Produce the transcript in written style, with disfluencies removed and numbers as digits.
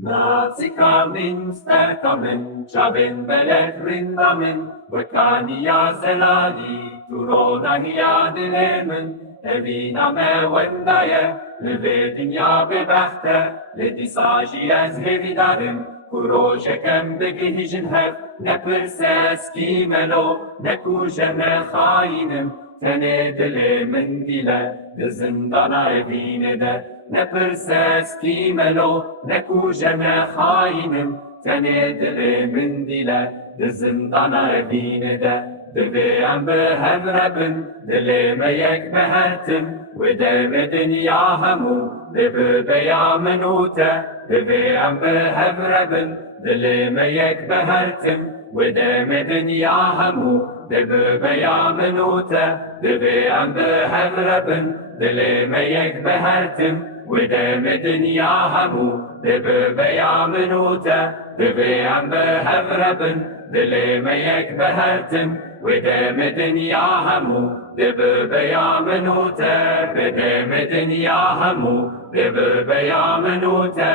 Natsikamin, sterkamin, chavin belet rindamin, Wekania zeladi, turona hiadilemen, Evina me wendaye, levedin ya bebachte, Ledisaji ez hevidarim, Kurojekem begihijin hev, Ne pırses kimelo, ne kuje ne hainim, Tene dilemin dile, Dizindana evine de, Ne pırses kimelo, ne kuje ne hainim, Tene dilimin dile, dizindana evine de, Diveyem be hevrebin, dilime yek behertim, Ve devedin ya hemu, dibi beyaminute, Diveyem be hevrebin, dilime yek behertim, Ve demedin ya hemu, dibi beyaminute, Diveyem be hevrebin, dilime yek behertim, ودمدن يا همو دب بيامنوتا دبيام بهفربن دلي ميك بهرتم ودمدن يا همو دب بيامنوتا بدمدن يا همو دب بيامنوتا